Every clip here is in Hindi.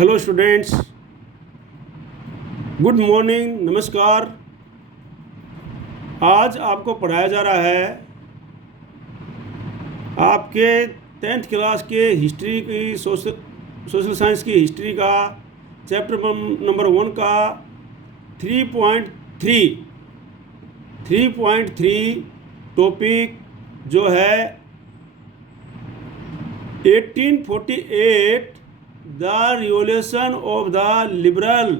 हेलो स्टूडेंट्स, गुड मॉर्निंग, नमस्कार। आज आपको पढ़ाया जा रहा है आपके 10th क्लास के हिस्ट्री की सोशल साइंस की हिस्ट्री का चैप्टर नंबर 1 का 3.3 टॉपिक जो है 1848 the revolution of the liberal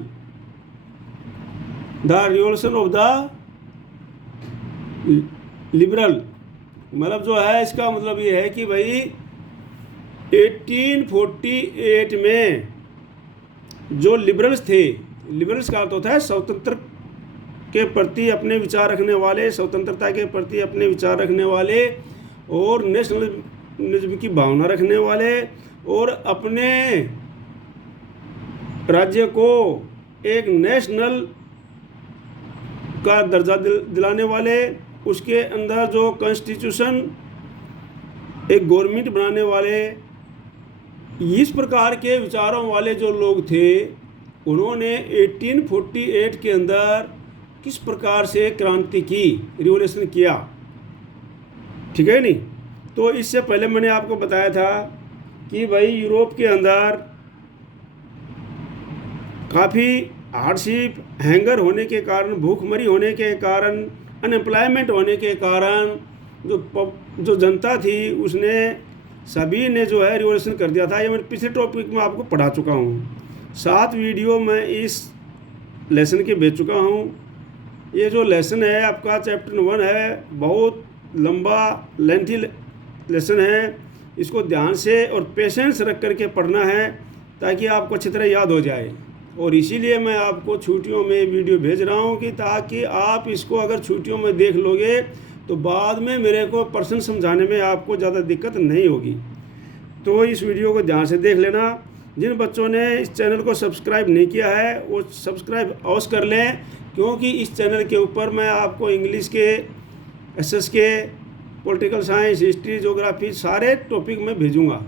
मतलब जो है, इसका मतलब ये है कि भाई 1848 में जो लिबरल्स थे, लिबरल्स का अर्थ होता है स्वतंत्र के प्रति अपने विचार रखने वाले, स्वतंत्रता के प्रति अपने विचार रखने वाले और नेशनलिज्म की भावना रखने वाले और अपने राज्य को एक नेशनल का दर्जा दिलाने वाले, उसके अंदर जो कॉन्स्टिट्यूशन एक गवर्नमेंट बनाने वाले, इस प्रकार के विचारों वाले जो लोग थे, उन्होंने 1848 के अंदर किस प्रकार से क्रांति की, रिवॉल्यूशन किया। ठीक है नहीं? तो इससे पहले मैंने आपको बताया था कि भाई यूरोप के अंदर काफ़ी हार्डशिप, हैंगर होने के कारण, भूखमरी होने के कारण, अनएम्प्लॉयमेंट होने के कारण जो जनता थी उसने सभी ने जो है रिवॉल्यूशन कर दिया था। ये मैं पिछले टॉपिक में आपको पढ़ा चुका हूँ। 7 वीडियो मैं इस लेसन के भेज चुका हूँ। ये जो लेसन है आपका चैप्टर 1 है, बहुत लंबा लेंथी लेसन है। इसको ध्यान से और पेशेंस रख करके पढ़ना है ताकि आपको अच्छी तरह याद हो जाए। और इसीलिए मैं आपको छुट्टियों में वीडियो भेज रहा हूँ कि ताकि आप इसको अगर छुट्टियों में देख लोगे तो बाद में मेरे को पर्सन समझाने में आपको ज़्यादा दिक्कत नहीं होगी। तो इस वीडियो को ध्यान से देख लेना। जिन बच्चों ने इस चैनल को सब्सक्राइब नहीं किया है वो सब्सक्राइब अवश्य कर लें, क्योंकि इस चैनल के ऊपर मैं आपको इंग्लिश के, एसएस के, पॉलिटिकल साइंस, हिस्ट्री, ज्योग्राफी सारे टॉपिक में भेजूँगा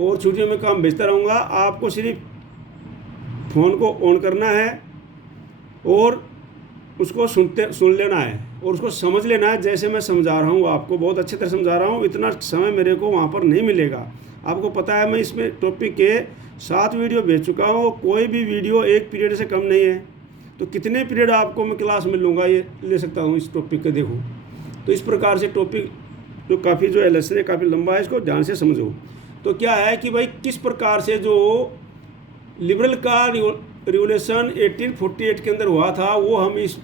और छुट्टियों में काम भेजता रहूँगा। आपको सिर्फ फ़ोन को ऑन करना है और उसको सुन लेना है और उसको समझ लेना है। जैसे मैं समझा रहा हूँ आपको, बहुत अच्छी तरह समझा रहा हूँ। इतना समय मेरे को वहाँ पर नहीं मिलेगा। आपको पता है मैं इसमें टॉपिक के 7 वीडियो भेज चुका हूँ। कोई भी वीडियो 1 पीरियड से कम नहीं है। तो कितने पीरियड आपको मैं क्लास में लूँगा, ये ले सकता हूँ इस टॉपिक का। देखो, तो इस प्रकार से टॉपिक जो काफ़ी जो लेसन है काफ़ी लंबा है, इसको ध्यान से समझो। तो क्या है कि भाई किस प्रकार से जो लिबरल का रिवॉल्यूशन 1848 के अंदर हुआ था, वो हम इस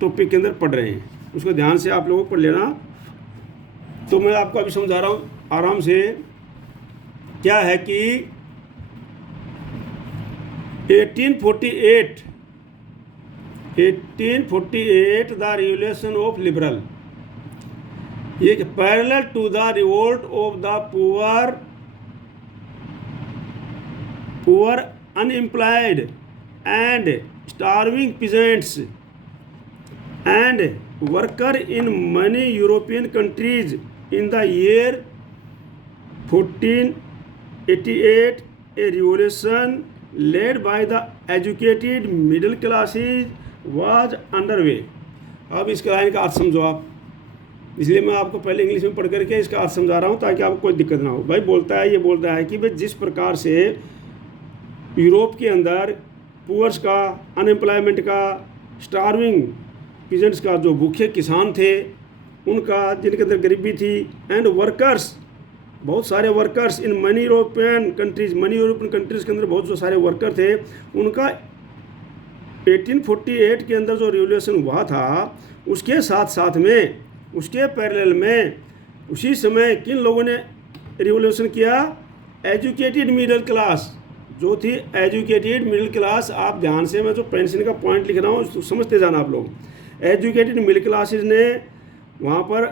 टॉपिक के अंदर पढ़ रहे हैं। उसको ध्यान से आप लोगों को पढ़ लेना। तो मैं आपको अभी समझा रहा हूँ आराम से। क्या है कि 1848 द रिवॉल्यूशन ऑफ लिबरल, ये parallel to the revolt of the poor unemployed and starving peasants and worker in many European countries in the year 1488, a revolution led by the educated middle classes was underway। अब इसका लाइन का अर्थ समझो आप, इसलिए मैं आपको पहले इंग्लिश में पढ़ करके इसका अर्थ समझा रहा हूँ ताकि आपको कोई दिक्कत ना हो। भाई ये बोलता है कि भाई जिस प्रकार से यूरोप के अंदर पुअर्स का, अनएम्प्लॉयमेंट का, स्टार्विंग पीजेंट्स का, जो भूखे किसान थे उनका, जिनके अंदर गरीबी थी, एंड वर्कर्स, बहुत सारे workers in money European countries के अंदर बहुत जो सारे वर्कर थे, उनका 1848 के अंदर जो रिवॉल्यूशन हुआ था उसके साथ में, उसके पैरेलल में उसी समय किन लोगों ने रिवॉल्यूशन किया? एजुकेटेड मिडिल क्लास जो थी, एजुकेटेड मिडिल क्लास। आप ध्यान से, मैं जो पेंशन का पॉइंट लिख रहा हूँ समझते जाना आप लोग। एजुकेटेड मिडिल क्लासेस ने वहाँ पर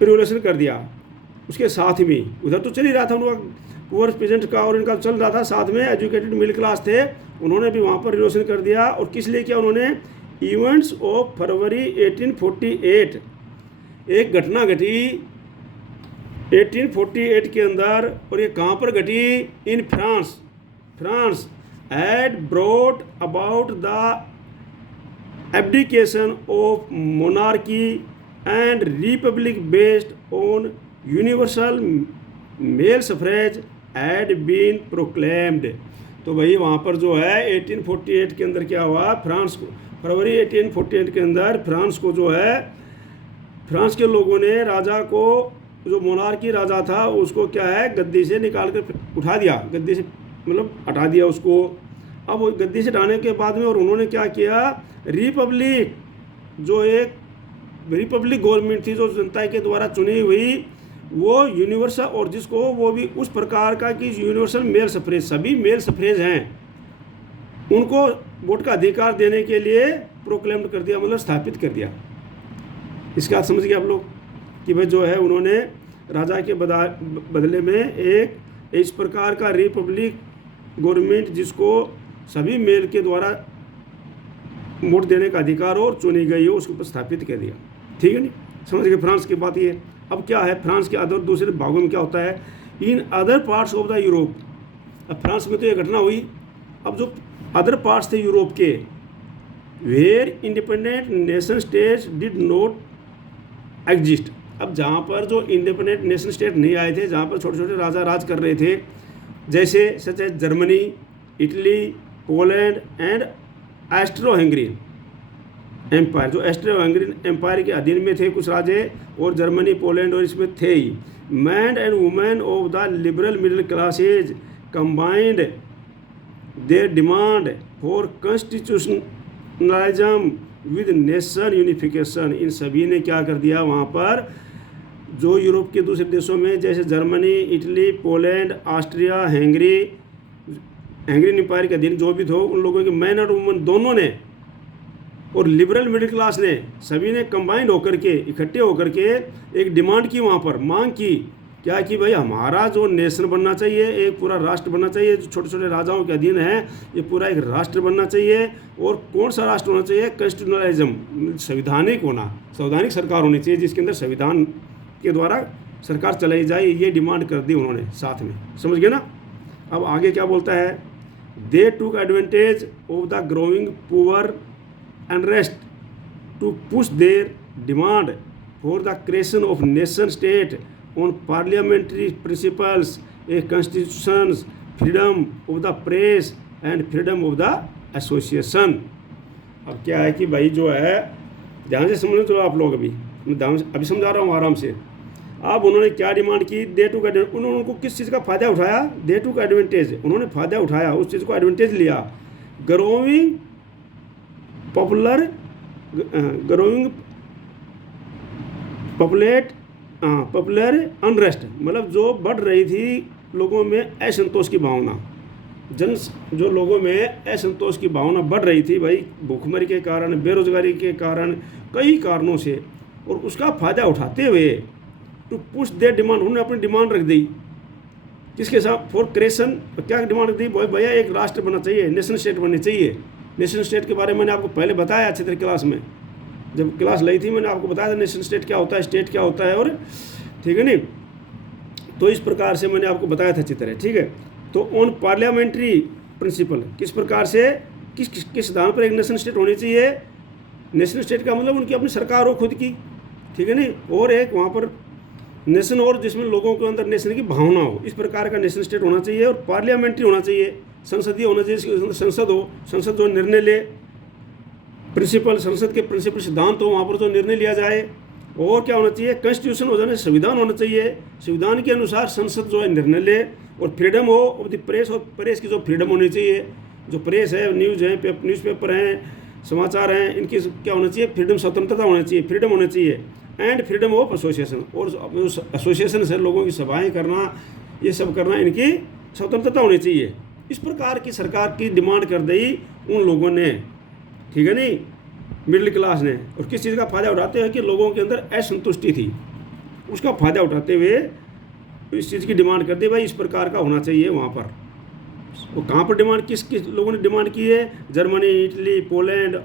रिवॉल्यूशन कर दिया। उसके साथ में उधर तो चल ही रहा था उनका पुअर पेजेंट का और इनका चल रहा था, साथ में एजुकेटेड मिडिल क्लास थे, उन्होंने भी वहाँ पर रिवॉल्यूशन कर दिया। और किस लिए किया उन्होंने? इवेंट्स ऑफ फरवरी 1848, एक घटना घटी 1848 के अंदर, और ये कहाँ पर घटी? In France, France had brought about the abdication of monarchy and republic based on universal male suffrage had been proclaimed। तो भाई वहाँ पर जो है 1848 के अंदर क्या हुआ, फ्रांस को फरवरी 1848 के अंदर फ्रांस को जो है, फ्रांस के लोगों ने राजा को, जो मोनार्की राजा था उसको क्या है गद्दी से निकाल कर उठा दिया, गद्दी से मतलब हटा दिया उसको। अब वो गद्दी से हटाने के बाद में और उन्होंने क्या किया, रिपब्लिक, जो एक रिपब्लिक गवर्नमेंट थी जो जनता के द्वारा चुनी हुई, वो यूनिवर्सल, और जिसको वो भी उस प्रकार का कि यूनिवर्सल मेल सफरेज, सभी मेल सफरेज हैं उनको वोट का अधिकार देने के लिए प्रोक्लेम्ड कर दिया, मतलब स्थापित कर दिया। इसका समझ गए आप लोग कि भाई जो है उन्होंने राजा के बदले में एक इस प्रकार का रिपब्लिक गवर्नमेंट जिसको सभी मेल के द्वारा वोट देने का अधिकार और चुनी गई हो उसके ऊपर स्थापित कर दिया। ठीक है नहीं, समझ गए फ्रांस की बात ये। अब क्या है फ्रांस के अदर दूसरे भागों में क्या होता है, in other parts of the Europe. अब फ्रांस में तो ये घटना हुई, अब जो अदर पार्ट्स थे यूरोप के, where independent nation states did not exist. अब जहाँ पर जो इंडिपेंडेंट नेशन स्टेट नहीं आए थे, जहाँ पर छोटे छोटे राजा राज कर रहे थे, जैसे सच है Germany, Italy, Poland and Austro Hungary empire, जो ऑस्ट्रो हंगरी एम्पायर के अधीन में थे कुछ राजे, और जर्मनी, पोलैंड और इसमें थे ही। Men and women of the liberal middle classes combined their demand for constitutionalism with nation unification. इन सभी ने क्या कर दिया, वहाँ पर जो यूरोप के दूसरे देशों में जैसे Germany, Italy, Poland, Austria, Hungary empire के अधीन जो भी थे, उन लोगों के मैन और वुमेन दोनों ने और लिबरल मिडिल क्लास ने, सभी ने कंबाइंड होकर के, इकट्ठे होकर के एक डिमांड की, वहाँ पर मांग की, क्या कि भाई हमारा जो नेशन बनना चाहिए, एक पूरा राष्ट्र बनना चाहिए, जो छोटे छोटे राजाओं के अधीन है, ये पूरा एक राष्ट्र बनना चाहिए। और कौन सा राष्ट्र होना चाहिए, कॉन्स्टिट्यूशनलिज्म, संवैधानिक होना, संवैधानिक सरकार होनी चाहिए जिसके अंदर संविधान के द्वारा सरकार चलाई जाए, ये डिमांड कर दी उन्होंने साथ में। समझ गए ना। अब आगे क्या बोलता है, they took advantage of the growing poor unrest to push their demand for the creation of nation state on parliamentary principles, a constitution, freedom of the press and freedom of the association. अब क्या है कि भाई जो है, ध्यान से समझ लो आप लोग, अभी समझा रहा हूँ आराम से। अब उन्होंने क्या डिमांड की, दे टू एडवांटेज, उन्होंने उनको किस चीज़ का फ़ायदा उठाया, दे टू एडवांटेज, उन्होंने फ़ायदा उठाया, उस चीज़ को एडवांटेज लिया। ग्रोइंग पॉपुलर अनरेस्ट, मतलब जो बढ़ रही थी लोगों में असंतोष की भावना, जो लोगों में असंतोष की भावना बढ़ रही थी भाई, भूखमरी के कारण, बेरोजगारी के कारण, कई कारणों से, और उसका फ़ायदा उठाते हुए टू पुश देयर डिमांड, उन्होंने अपनी डिमांड रख दी किसके साथ, फॉर क्रिएशन, क्या डिमांड रख दी, भैया एक राष्ट्र बनना चाहिए, नेशन स्टेट बननी चाहिए। नेशन स्टेट के बारे में मैंने आपको पहले बताया अच्छी तरह क्लास में, जब क्लास ली थी मैंने आपको बताया था नेशन स्टेट क्या होता है, स्टेट क्या होता है, और ठीक है नहीं, तो इस प्रकार से मैंने आपको बताया था अच्छी तरह। ठीक है, तो ऑन पार्लियामेंट्री प्रिंसिपल, किस प्रकार से, किस सिद्धांत पर एक नेशन स्टेट होनी चाहिए। नेशन स्टेट का मतलब उनकी अपनी सरकार हो खुद की, ठीक है नहीं, और एक वहाँ पर नेशन और जिसमें लोगों के अंदर नेशन की भावना हो, इस प्रकार का नेशन स्टेट होना चाहिए। और पार्लियामेंट्री होना चाहिए, संसदीय होना चाहिए, संसद हो, संसद जो निर्णय ले, प्रिंसिपल, संसद के प्रिंसिपल सिद्धांत हो, वहाँ पर जो निर्णय लिया जाए। और क्या होना चाहिए, कॉन्स्टिट्यूशन हो जाए, संविधान होना चाहिए, संविधान के अनुसार संसद जो है निर्णय ले। और फ्रीडम हो ऑफ द प्रेस, और प्रेस की जो फ्रीडम होनी चाहिए, जो प्रेस है, न्यूज़ है, न्यूज़पेपर हैं, समाचार हैं, इनकी क्या होना चाहिए, फ्रीडम, स्वतंत्रता होनी चाहिए, फ्रीडम होनी चाहिए। एंड फ्रीडम ऑफ एसोसिएशन, और एसोसिएशन से लोगों की सभाएं करना, ये सब करना, इनकी स्वतंत्रता होनी चाहिए। इस प्रकार की सरकार की डिमांड कर दी उन लोगों ने, ठीक है नहीं, मिडिल क्लास ने। और किस चीज़ का फ़ायदा उठाते हुए कि लोगों के अंदर असंतुष्टि थी, उसका फ़ायदा उठाते हुए इस चीज़ की डिमांड कर दी, भाई इस प्रकार का होना चाहिए वहाँ पर। वो कहाँ पर डिमांड, किस लोगों ने डिमांड की है, Germany, Italy, Poland,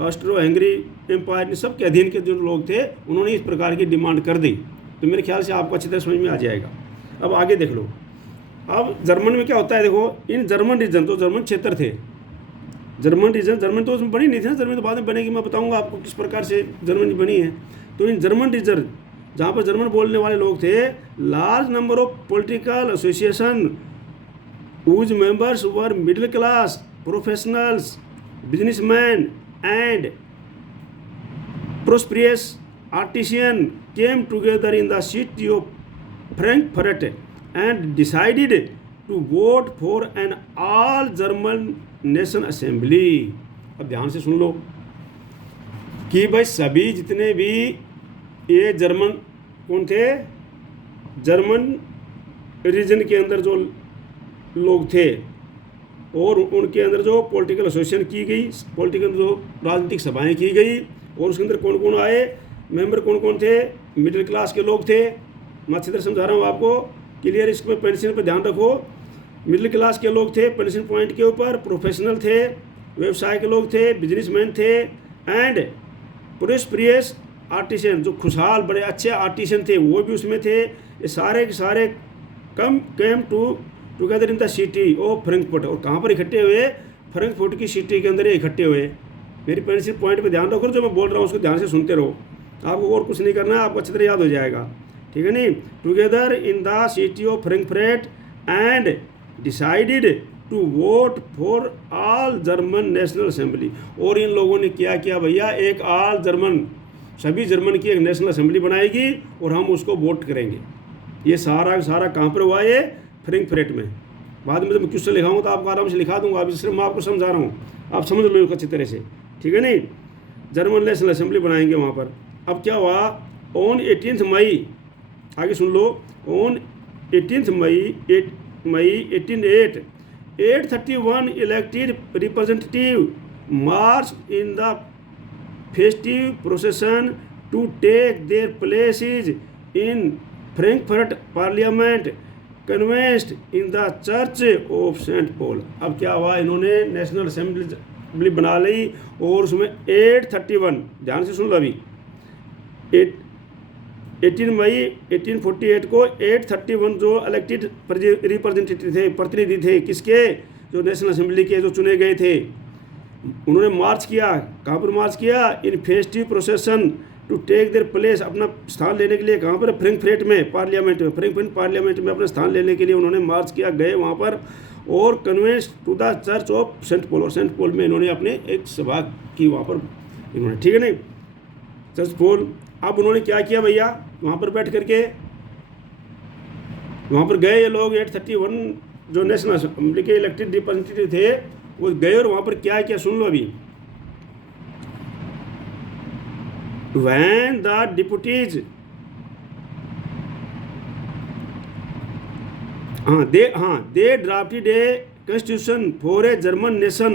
Austro Hungary empire, सब के अधीन के जो लोग थे उन्होंने इस प्रकार की डिमांड कर दी। तो मेरे ख्याल से आपको अच्छी तरह समझ में आ जाएगा। अब आगे देख लो, अब जर्मन में क्या होता है, देखो इन जर्मन रीजन, तो जर्मन क्षेत्र थे, जर्मन रीजन, जर्मन तो उसमें बनी नहीं थी ना, जर्मन तो बाद में बनेगी, मैं बताऊंगा आपको किस प्रकार से जर्मनी बनी है। तो इन जर्मन रीजन जहाँ पर जर्मन बोलने वाले लोग थे, large number of political association whose members were middle class professionals, businessmen and prosperous artisans came together in the city of Frankfurt and decided to vote for an all German nation assembly। अब ध्यान से सुन लो कि भाई सभी जितने भी ये जर्मन कौन थे, जर्मन रीजन के अंदर जो लोग थे और उनके अंदर जो पॉलिटिकल एसोसिएशन की गई, पॉलिटिकल जो राजनीतिक सभाएं की गई, और उसके अंदर कौन कौन आए मेंबर, कौन कौन थे, मिडिल क्लास के लोग थे। मैं अच्छी तरह समझा रहा हूँ आपको, क्लियर, इसमें पेंशन पर ध्यान रखो। मिडिल क्लास के लोग थे पेंशन पॉइंट के ऊपर, प्रोफेशनल थे, व्यवसाय के लोग थे, बिजनेसमैन थे, एंड प्रोस्पेरियस आर्टिसन, जो खुशहाल बड़े अच्छे आर्टिसन थे वो भी उसमें थे। ये सारे के सारे came together in the city of Frankfurt, और कहाँ पर इकट्ठे हुए, फ्रैंकफर्ट की सिटी के अंदर ये इकट्ठे हुए। मेरी पेंसिल पॉइंट पे ध्यान रखो, जो मैं बोल रहा हूँ उसको ध्यान से सुनते रहो, आपको और कुछ नहीं करना है, आपको अच्छी तरह याद हो जाएगा, ठीक है नहीं। Together in the city of Frankfurt and decided to vote for all German national assembly, और इन लोगों ने क्या किया भैया, एक ऑल जर्मन, सभी जर्मन की एक नेशनल असेंबली बनाएगी और हम उसको वोट करेंगे। ये सारा सारा कहाँ पर हुआ, ये फ्रैंकफर्ट में। बाद में जब मैं क्वेश्चन लिखाऊंगा तो आपको आराम से लिखा दूंगा, अभी सिर्फ मैं आपको समझा रहा हूँ, आप समझ लो अच्छी तरह से, ठीक है नहीं। जर्मन नेशनल असेंबली बनाएंगे वहाँ पर। अब क्या हुआ, ऑन 18 मई, आगे सुन लो, on 18 May 831 elected representative march in the festive procession to take their places in Frankfurt parliament convened in the church of Saint Paul. अब क्या हुआ, इन्होंने नेशनल असेंबली बना ली और उसमें 831, ध्यान से सुन लो अभी, 18 मई 1848 को 831 जो इलेक्टेड रिप्रेजेंटेटिव थे, प्रतिनिधि थे किसके, जो नेशनल असेंबली के जो चुने गए थे, उन्होंने मार्च किया। कहाँ पर मार्च किया, in festive procession to take their place, अपना स्थान लेने के लिए, कहाँ पर, फ्रैंकफर्ट में, पार्लियामेंट में, फ्रैंकफर्ट पार्लियामेंट में अपना स्थान लेने के लिए उन्होंने मार्च किया, गए वहाँ पर, और convenes to the church of Saint Paul, और सेंट पॉल में इन्होंने अपने एक सभा की वहाँ पर इन्होंने, ठीक है नहीं, चर्च पॉल। अब उन्होंने क्या किया भैया, वहाँ पर बैठ करके वहाँ पर गए ये लोग, 831 जो नेशनल असेंबली के इलेक्टेड रिप्रेजेंटेटिव थे वो गए, और वहाँ पर क्या किया सुन लो अभी। When the deputies they drafted a constitution for a German nation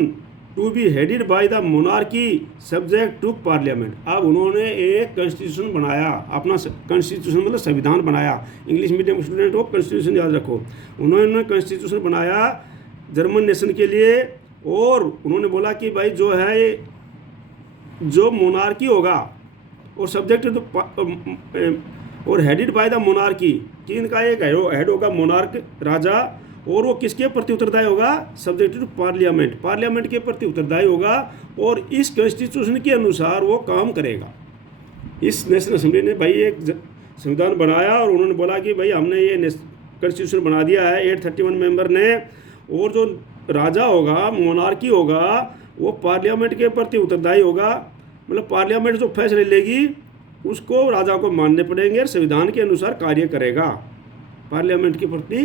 to be headed by the monarchy subject to parliament। अब उन्होंने एक कॉन्स्टिट्यूशन बनाया, अपना कॉन्स्टिट्यूशन मतलब संविधान बनाया, इंग्लिश मीडियम स्टूडेंट हो कॉन्स्टिट्यूशन याद रखो। उन्होंने कॉन्स्टिट्यूशन बनाया जर्मन नेशन के लिए, और उन्होंने बोला कि भाई जो है जो मोनार्की होगा और सब्जेक्ट और हेडेड बाय द मोनार्की, कि इनका एक हेड होगा मोनार्क, राजा, और वो किसके प्रति उत्तरदायी होगा, सब्जेक्ट टू पार्लियामेंट, पार्लियामेंट के प्रति उत्तरदायी होगा, और इस कॉन्स्टिट्यूशन के अनुसार वो काम करेगा। इस नेशनल असेंबली ने भाई एक संविधान बनाया और उन्होंने बोला कि भाई हमने ये कॉन्स्टिट्यूशन बना दिया है 831 मेंबर ने, और जो राजा होगा, मोनार्की होगा, वो पार्लियामेंट के प्रति उत्तरदायी होगा, मतलब पार्लियामेंट जो फैसले लेगी उसको राजा को मानने पड़ेंगे और संविधान के अनुसार कार्य करेगा, पार्लियामेंट के प्रति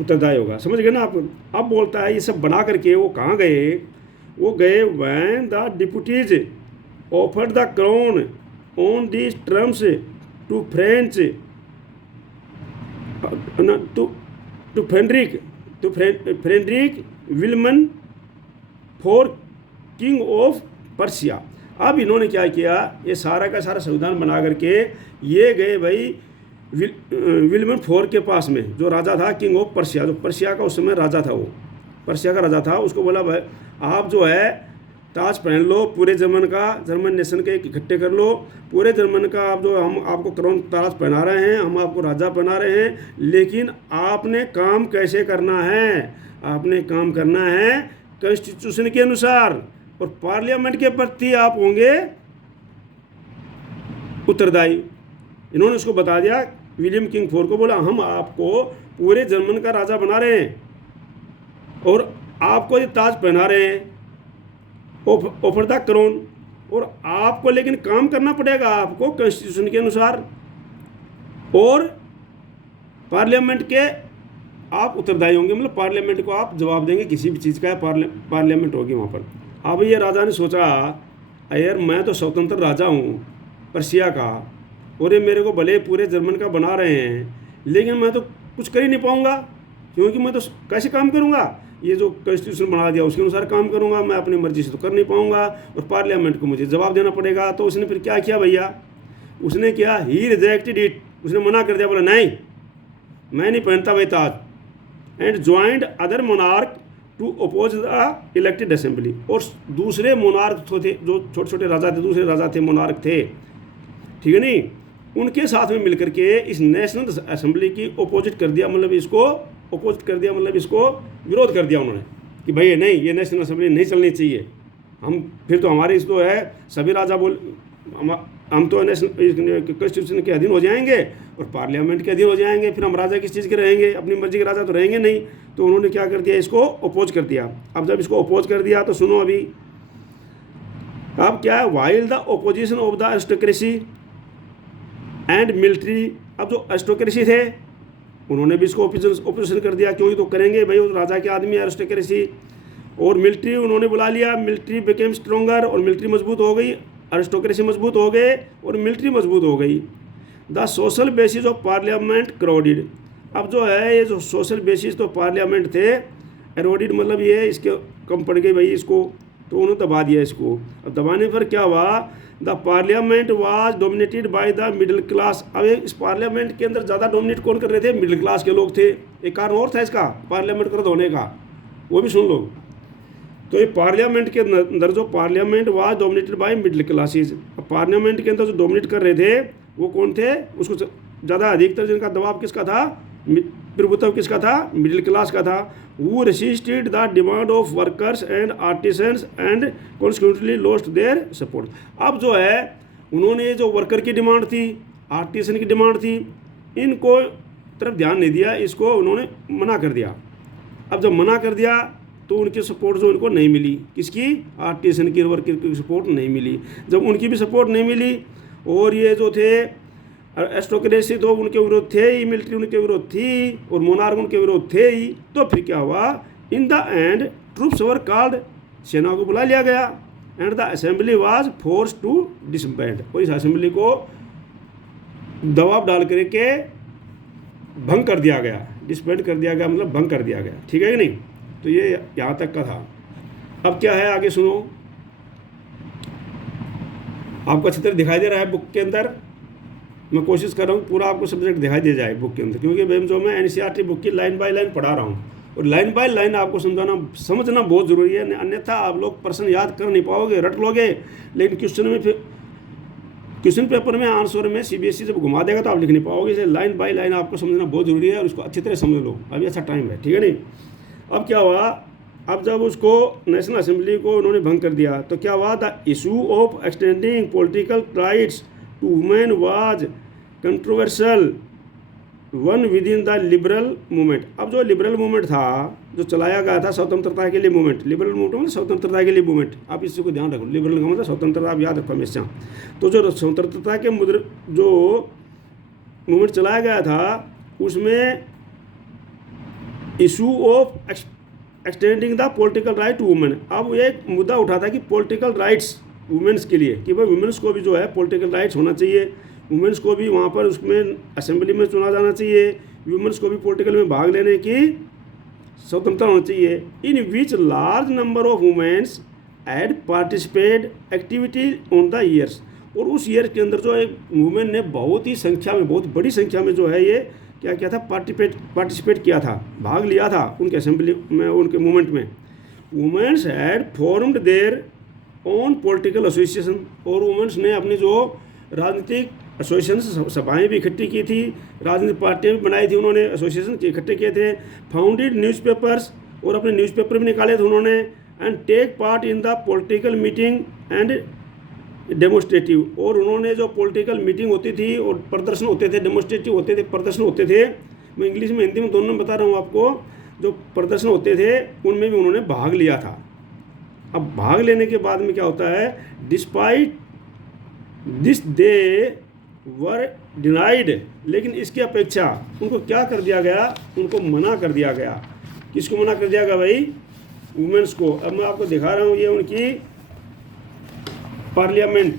उत्तरदायी होगा। समझ गए ना आप। अब बोलता है ये सब बना करके वो कहाँ गए, वो गए when the deputies offered the crown on these terms to French to Frederick Wilhelm for king of Prussia. अब इन्होंने क्या किया, ये सारा का सारा संविधान बना करके ये गए भाई विल्मन फोर के पास में, जो राजा था किंग ऑफ पर्सिया, जो पर्सिया का उस समय राजा था, वो पर्सिया का राजा था, उसको बोला भाई आप जो है ताज पहन लो, पूरे जर्मन नेशन के इकट्ठे कर लो, पूरे जर्मन का आप जो हम आपको क्राउन ताज पहना रहे हैं, हम आपको राजा बना रहे हैं, लेकिन आपने काम कैसे करना है? आपने काम करना है कॉन्स्टिट्यूशन के अनुसार, और पार्लियामेंट के प्रति आप होंगे उत्तरदायी। इन्होंने उसको बता दिया, विलियम किंग फोर को बोला, हम आपको पूरे जर्मन का राजा बना रहे हैं और आपको ये ताज पहना रहे हैं, ऑफर द क्राउन, और आपको लेकिन काम करना पड़ेगा आपको कॉन्स्टिट्यूशन के अनुसार, और पार्लियामेंट के आप उत्तरदायी होंगे, मतलब पार्लियामेंट को आप जवाब देंगे, किसी भी चीज़ का पार्लियामेंट होगी वहाँ पर। अब ये राजा ने सोचा, यार मैं तो स्वतंत्र राजा हूँ पर्शिया का, और ये मेरे को भले पूरे जर्मन का बना रहे हैं, लेकिन मैं तो कुछ कर ही नहीं पाऊँगा, क्योंकि मैं तो कैसे काम करूँगा? ये जो कॉन्स्टिट्यूशन बना दिया उसके अनुसार काम करूँगा, मैं अपनी मर्जी से तो कर नहीं पाऊँगा, और पार्लियामेंट को मुझे जवाब देना पड़ेगा। तो उसने फिर क्या किया भैया? उसने क्या, ही रिजेक्टेड इट, उसने मना कर दिया, बोला नहीं मैं नहीं पहनता भाई ताज, and joined other monarch to oppose the elected assembly. और दूसरे मोनार्क थे, जो छोटे छोटे राजा थे, दूसरे राजा थे, मोनार्क थे, ठीक है नहीं, उनके साथ में मिलकर के इस नेशनल असेंबली की अपोजिट कर दिया, मतलब इसको अपोजिट कर दिया, मतलब इसको विरोध कर दिया उन्होंने कि भाई नहीं, ये नेशनल असेंबली नहीं चलनी चाहिए, हम फिर तो हमारे इस तो है सभी राजा बोल, हम तो नेशनल कॉन्स्टिट्यूशन के अधीन हो जाएंगे और पार्लियामेंट के अधीन हो जाएंगे, फिर हम राजा किस चीज़ के रहेंगे? अपनी मर्जी के राजा तो रहेंगे नहीं। तो उन्होंने क्या कर दिया, इसको अपोज कर दिया। अब जब इसको अपोज कर दिया तो सुनो अभी, अब क्या है, while the opposition of the aristocracy and military, अब जो एरिस्टोक्रेसी थे उन्होंने भी इसको ओपोजिशन कर दिया, क्योंकि तो करेंगे भाई, उस राजा के आदमी एरिस्टोक्रेसी, और मिलिट्री उन्होंने बुला लिया, मिलिट्री बिकेम स्ट्रोंगर, और मिलिट्री मजबूत हो गई, एरिस्टोक्रेसी मजबूत हो गए और मिलिट्री मजबूत हो गई। The social basis of parliament crowded, अब जो है ये जो सोशल बेसिस तो पार्लियामेंट थे, एरोडेड मतलब ये इसके कम पड़ गई भाई इसको, तो उन्होंने दबा दिया इसको। अब दबाने पर क्या हुआ, the parliament was dominated by the middle class. अब इस पार्लियामेंट के अंदर ज़्यादा डोमिनेट कौन कर रहे थे? मिडिल क्लास के लोग थे। एक कारण और था इसका पार्लियामेंट रद्द होने का, वो भी सुन लो। तो ये पार्लियामेंट के अंदर जो parliament was dominated by middle classes, parliament के अंदर जो डोमिनेट कर रहे थे वो कौन थे? उसको ज़्यादा अधिकतर जिनका दबाव किसका था, प्रभुत्व किसका था? मिडिल क्लास का था। वो resisted the demand of workers and artisans and consequently lost their support. अब जो है उन्होंने जो वर्कर की डिमांड थी, आर्टिसन की डिमांड थी, इनको तरफ ध्यान नहीं दिया, इसको उन्होंने मना कर दिया। अब जब मना कर दिया तो उनकी सपोर्ट जो उनको नहीं मिली, किसकी? आर्टिसन की, वर्कर की सपोर्ट नहीं मिली। जब उनकी भी सपोर्ट नहीं मिली और ये जो थे एरिस्टोक्रेसी तो उनके विरोध थे ही, मिलिट्री उनके विरोध थी और मोनार्क उनके विरोध थे ही, तो फिर क्या हुआ? In the end troops were called, सेना को बुला लिया गया, and the assembly was force to disband, और इस असेंबली को दबाव डाल करके भंग कर दिया गया, डिसबैंड कर दिया गया, मतलब भंग कर दिया गया। ठीक है कि नहीं? तो ये यहाँ तक का था। अब क्या है आगे सुनो, आपको अच्छी तरह दिखाई दे रहा है बुक के अंदर, मैं कोशिश कर रहा हूँ पूरा आपको सब्जेक्ट दिखाई दे जाए बुक के अंदर, क्योंकि मैम जो मैं एनसीईआरटी बुक की लाइन बाय लाइन पढ़ा रहा हूँ और लाइन बाय लाइन आपको समझना बहुत ज़रूरी है, अन्यथा आप लोग प्रश्न याद कर नहीं पाओगे, रट लोगे, लेकिन क्वेश्चन में फिर क्वेश्चन पेपर में आंसर में सीबीएसई जब घुमा देगा तो आप लिख नहीं पाओगे। इसलिए लाइन बाय लाइन आपको समझना बहुत ज़रूरी है और उसको अच्छी तरह समझ लो, अभी अच्छा टाइम है। ठीक है नहीं? अब क्या हुआ, अब जब उसको नेशनल असेंबली को उन्होंने भंग कर दिया तो क्या हुआ? The issue of extending political rights to women was controversial one within the liberal movement. अब जो लिबरल मूवमेंट था, जो चलाया गया था स्वतंत्रता के लिए मूवमेंट, लिबरल मूवमेंट मतलब स्वतंत्रता के लिए मूवमेंट, आप इसी को ध्यान रखो, लिबरल का मतलब स्वतंत्रता, आप याद रखो हमेशा। तो जो स्वतंत्रता के जो मूवमेंट चलाया गया था उसमें issue of extending the political right to women, अब एक मुद्दा उठा था कि पॉलिटिकल राइट्स वुमेन्स के लिए, कि भाई वुमेन्स को भी जो है पॉलिटिकल राइट्स होना चाहिए, वुमेन्स को भी वहाँ पर उसमें असेंबली में चुना जाना चाहिए, वुमेन्स को भी पॉलिटिकल में भाग लेने की स्वतंत्रता होनी चाहिए। In which large number of womens had participate activity on the years, और उस ईयर के अंदर जो एक वुमेन ने बहुत ही संख्या में, बहुत बड़ी संख्या में जो है ये क्या किया था? पार्टिसिपेट किया था, भाग लिया था उनके असेंबली में, उनके मूवमेंट में। Women's had formed their own political association, और वुमेन्स ने अपनी जो राजनीतिक एसोसिएशन सभाएं भी इकट्ठी की थी, राजनीतिक पार्टियां भी बनाई थी उन्होंने, एसोसिएशन इकट्ठे किए थे, फाउंडेड न्यूज़पेपर्स, और अपने न्यूज़पेपर भी निकाले थे उन्होंने, and take part in the political meeting and demonstrative, और उन्होंने जो पॉलिटिकल मीटिंग होती थी और प्रदर्शन होते थे, डेमोस्ट्रेटिव होते थे, प्रदर्शन होते थे, मैं इंग्लिश में हिंदी में दोनों में बता रहा हूँ आपको, जो प्रदर्शन होते थे उनमें भी उन्होंने भाग लिया था। अब भाग लेने के बाद में क्या होता है, despite this they were denied, लेकिन इसकी अपेक्षा उनको क्या कर दिया गया, उनको मना कर दिया गया। किसको मना कर दिया गया भाई, वुमेन्स को। अब मैं आपको दिखा रहा हूँ ये उनकी पार्लियामेंट,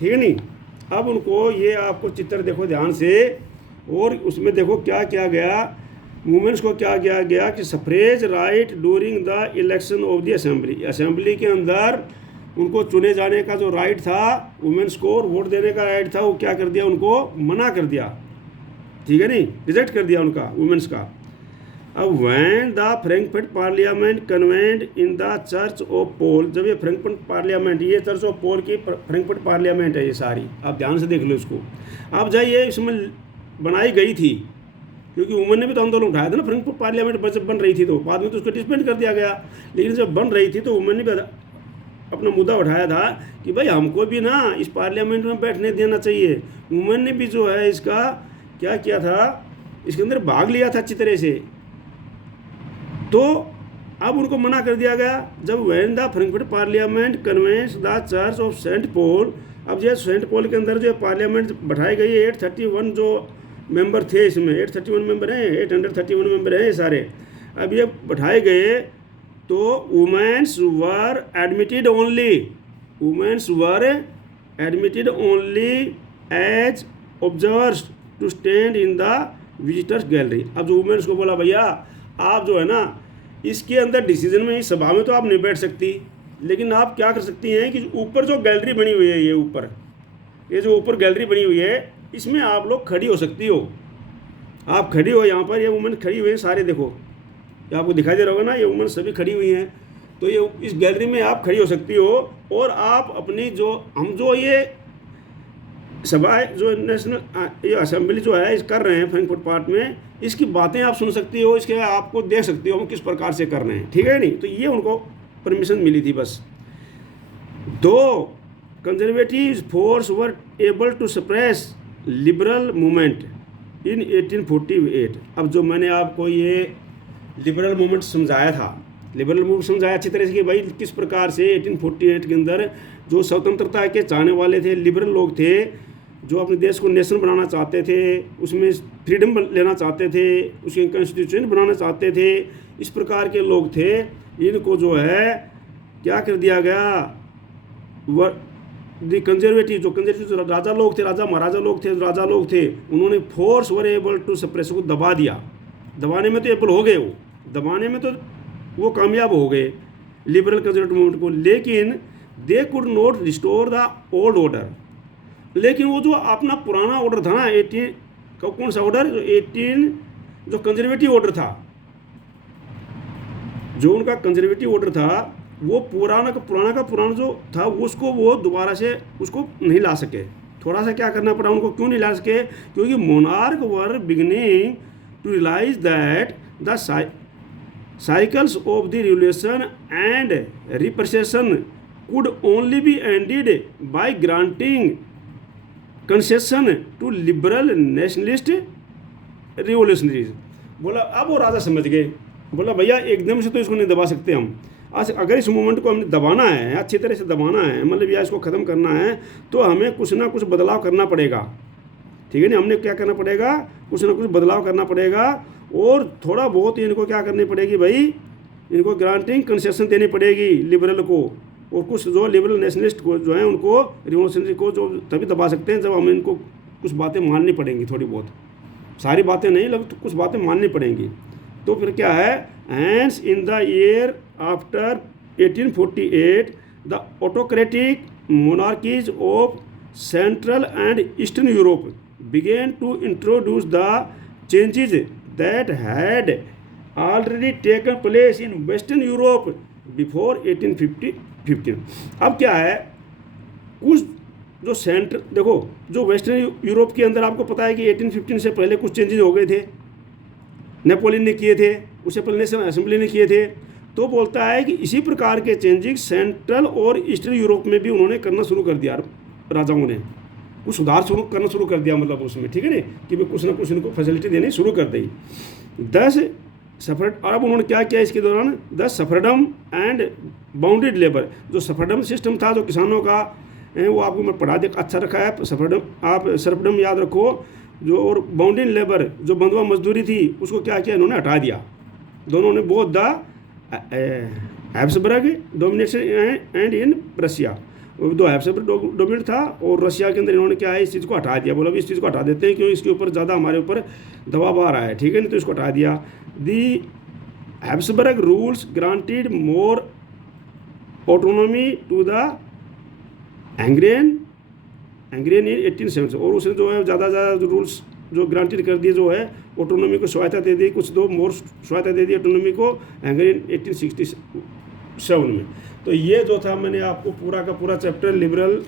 ठीक है नहीं। अब उनको ये आपको चित्र देखो ध्यान से, और उसमें देखो क्या किया गया, वुमेन्स को क्या किया गया कि suffrage right during the election of the assembly, assembly के अंदर उनको चुने जाने का जो राइट था वुमेन्स को, और वोट देने का राइट था, वो क्या कर दिया, उनको मना कर दिया, ठीक है नहीं, रिजेक्ट कर दिया उनका, वुमेन्स का। अब when the Frankfurt parliament convened in the church of Paul, जब ये फ्रैंकफर्ट पार्लियामेंट, ये चर्च ऑफ पोल की फ्रैंकफर्ट पार्लियामेंट है ये सारी, आप ध्यान से देख लो इसको। अब जाइए इसमें बनाई गई थी, क्योंकि वुमेन ने भी तो आंदोलन उठाया था ना, फ्रैंकफर्ट पार्लियामेंट जब बन रही थी, तो बाद में तो उसको डिस्पेंड कर दिया गया, लेकिन जब बन रही थी तो वुमेन ने भी अपना मुद्दा उठाया था कि भाई हमको भी ना इस पार्लियामेंट में बैठने देना चाहिए। वुमेन ने भी जो है इसका क्या किया था, इसके अंदर भाग लिया था अच्छी तरह से। तो अब उनको मना कर दिया गया जब when the Frankfurt parliament convenes the church of Saint Paul. अब जो सेंट पॉल के अंदर जो पार्लियामेंट बैठाई गई है, 831 जो मेंबर थे इसमें, 831 मेंबर हैं, 831 मेंबर हैं ये सारे। अब ये बैठाए गए तो women's were admitted only, women's were admitted only as observers to stand in the visitors gallery. अब जो वुमेन्स को बोला भैया आप जो है ना इसके अंदर डिसीजन में, इस सभा में तो आप नहीं बैठ सकती, लेकिन आप क्या कर सकती हैं कि ऊपर जो गैलरी बनी हुई है, ये ऊपर, ये जो ऊपर गैलरी बनी हुई है, इसमें आप लोग खड़ी हो सकती हो। आप खड़ी हो, यहाँ पर ये वुमेन खड़ी हुई है सारे, देखो ये आपको दिखाई दे रहा होगा ना, ये वुमेन सभी खड़ी हुई हैं। तो ये इस गैलरी में आप खड़ी हो सकती हो, और आप अपनी जो हम जो ये सभा जो नेशनल ये असेंबली जो है इस कर रहे हैं फ्रैंकफर्ट पार्ट में, इसकी बातें आप सुन सकती हो, इसके आपको देख सकती हो हम किस प्रकार से कर रहे हैं, ठीक है नहीं। तो ये उनको परमिशन मिली थी बस। दो conservative force were able to suppress liberal movement in 1848। अब जो मैंने आपको ये लिबरल मूवमेंट समझाया था, लिबरल मूवमेंट समझाया अच्छी तरह से कि भाई किस प्रकार से 1848 के अंदर जो स्वतंत्रता के चाहने वाले थे, लिबरल लोग थे, जो अपने देश को नेशन बनाना चाहते थे, उसमें फ्रीडम लेना चाहते थे, उसके कॉन्स्टिट्यूशन बनाना चाहते थे, इस प्रकार के लोग थे। इनको जो है क्या कर दिया गया, दी कंजर्वेटिव जो राजा लोग थे, राजा महाराजा लोग थे, राजा लोग थे, उन्होंने force were able to suppress को दबा दिया। दबाने में तो एबल हो गए, वो दबाने में तो वो कामयाब हो गए लिबरल कंजर्वेटिव मूवमेंट को, लेकिन they could not restore the old order. लेकिन वो जो अपना पुराना ऑर्डर था ना 18 का, कौन सा ऑर्डर, जो 18 जो कंजर्वेटिव ऑर्डर था, जो उनका कंजर्वेटिव ऑर्डर था, वो पुराना का जो था उसको वो दोबारा से उसको नहीं ला सके। थोड़ा सा क्या करना पड़ा उनको, क्यों नहीं ला सके, क्योंकि monarch were beginning to realise that the cycles of the revolution and repression could only be ended by granting concession to liberal nationalist revolutionaries। बोला अब वो राजा समझ गए, बोला भैया एकदम से तो इसको नहीं दबा सकते हम, आज अगर इस मूवमेंट को हमने दबाना है, अच्छी तरह से दबाना है, मतलब या इसको ख़त्म करना है, तो हमें कुछ ना कुछ बदलाव करना पड़ेगा, ठीक है ना। हमने क्या करना पड़ेगा, कुछ ना कुछ बदलाव करना पड़ेगा, और थोड़ा बहुत इनको क्या करनी पड़ेगी भाई, इनको ग्रांटिंग कंसेशन देनी पड़ेगी लिबरल को, और कुछ जो लिबरल नेशनलिस्ट को जो है उनको रिवोल्यूशनरी को जो तभी दबा सकते हैं जब हमें इनको कुछ बातें माननी पड़ेंगी, थोड़ी बहुत, सारी बातें नहीं लग तो कुछ बातें माननी पड़ेंगी। तो फिर क्या है, hence in the year after 1848 the autocratic monarchies of central and eastern Europe began to introduce the changes that had already taken place in Western Europe before 1850 15। अब क्या है, कुछ जो सेंटर देखो, जो वेस्टर्न यूरोप के अंदर आपको पता है कि 1815 से पहले कुछ चेंजेस हो गए थे, नेपोलियन ने किए थे, उससे पहले नेशनल असेंबली ने किए थे। तो बोलता है कि इसी प्रकार के चेंजेस सेंट्रल और ईस्टर्न यूरोप में भी उन्होंने करना शुरू कर दिया, राजाओं ने कुछ सुधार करना शुरू कर दिया, मतलब उसमें, ठीक है ना, कि भाई कुछ ना कुछ उनको फैसिलिटी देनी शुरू कर दी। 10 सफर, और अब उन्होंने क्या किया इसके दौरान, 10 सफरडम एंड बाउंडेड लेबर, जो सफरडम सिस्टम था जो किसानों का, वो आपको मैं पढ़ा दे, अच्छा रखा है सफरडम, आप सरफडम याद रखो जो, और बाउंडेड लेबर जो बंधुआ मजदूरी थी उसको क्या किया इन्होंने, हटा दिया। दोनों ने both the Habsburg domination and in Russia, दो हैब्सबर्ग डोमिनेट था और रशिया के अंदर इन्होंने क्या है इस चीज़ को हटा दिया, बोला इस चीज़ को हटा देते हैं क्योंकि इसके ऊपर ज़्यादा हमारे ऊपर दबाव आ रहा है, ठीक है ना, तो इसको हटा दिया। The Habsburg rules granted more autonomy to the Hungarian in 1870, और उसने जो है ज़्यादा रूल्स जो ग्रांटेड कर दिए, जो है ऑटोनॉमी को सहायता दे दी, कुछ दो मोर सहायता दे दी ऑटोनॉमी को हैंगरियन 1867 में। तो ये जो था मैंने आपको पूरा का पूरा चैप्टर लिबरल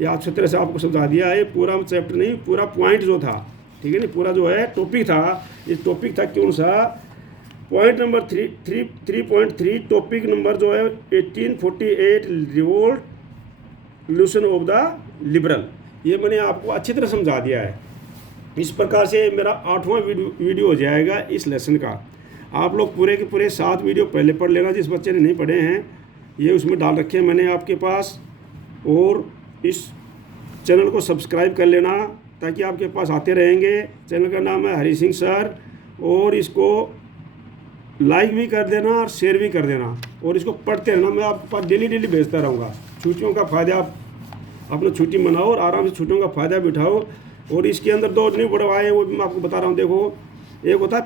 या अच्छी तरह से आपको समझा दिया है, पूरा चैप्टर नहीं, पूरा पॉइंट जो था, ठीक है ना, पूरा जो है टॉपिक था, ये टॉपिक था कौन सा, पॉइंट नंबर 3.3 टॉपिक नंबर जो है 1848 रिवॉल्यूशन ऑफ द लिबरल, ये मैंने आपको अच्छी तरह समझा दिया है। इस प्रकार से मेरा 8वां वीडियो हो जाएगा इस लेसन का। आप लोग पूरे के पूरे 7 वीडियो पहले पढ़ लेना, जिस बच्चे ने नहीं पढ़े हैं ये उसमें डाल रखे हैं मैंने आपके पास, और इस चैनल को सब्सक्राइब कर लेना ताकि आपके पास आते रहेंगे। चैनल का नाम है हरी सिंह सर, और इसको लाइक भी कर देना और शेयर भी कर देना, और इसको पढ़ते रहना, मैं आपके पास डेली भेजता रहूँगा। छुट्टियों का फ़ायदा आप अपना छुट्टी मनाओ और आराम से छुट्टियों का फ़ायदा भी उठाओ। और इसके अंदर 2 न्यू वर्ड आए वो भी मैं आपको बता रहा हूँ। देखो, एक होता है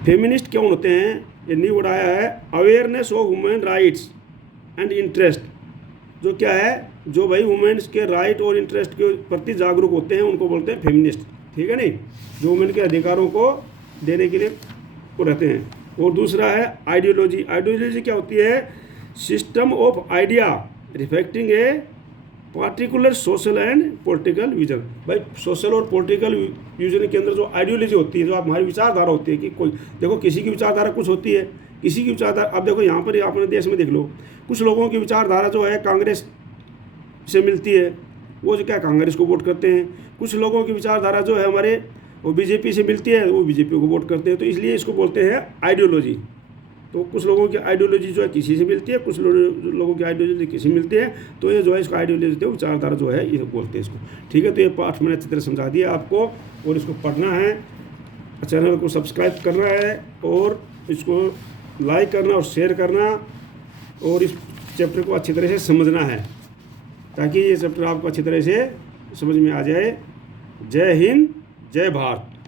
फेमिनिस्ट क्यों होते हैं, ये न्यू वर्ड आया है, awareness of women rights and interest, जो क्या है, जो भाई वुमेन्स के राइट और इंटरेस्ट के प्रति जागरूक होते हैं उनको बोलते हैं फेमिनिस्ट, ठीक है नहीं, जो वुमेन के अधिकारों को देने के लिए वो रहते हैं। और दूसरा है आइडियोलॉजी क्या होती है, system of idea reflecting a particular social and political vision. भाई सोशल और पॉलिटिकल विजन के अंदर जो आइडियोलॉजी होती है, जो आप हमारी विचारधारा होती है, कि कोई देखो किसी की विचारधारा कुछ होती है, किसी की विचारधारा, अब देखो यहाँ पर अपने देश में देख लो, कुछ लोगों की विचारधारा जो है कांग्रेस से मिलती है, वो जो क्या कांग्रेस को वोट करते हैं। कुछ लोगों की विचारधारा जो है हमारे वो बीजेपी से मिलती है, वो बीजेपी को वोट करते हैं, तो इसलिए इसको बोलते हैं आइडियोलॉजी। तो कुछ लोगों की आइडियोलॉजी जो है किसी से मिलती है, कुछ लोगों की आइडियोलॉजी किसी से मिलती है, तो ये जो है इसको आइडियोलॉजी विचारधारा जो है ये बोलते हैं इसको, ठीक है। तो ये पाठ मैंने अच्छी तरह समझा दिया आपको, और इसको पढ़ना है, चैनल को सब्सक्राइब करना है, और इसको लाइक करना और शेयर करना, और इस चैप्टर को अच्छी तरह से समझना है ताकि ये चैप्टर आपको अच्छी तरह से समझ में आ जाए। जय हिंद, जय भारत।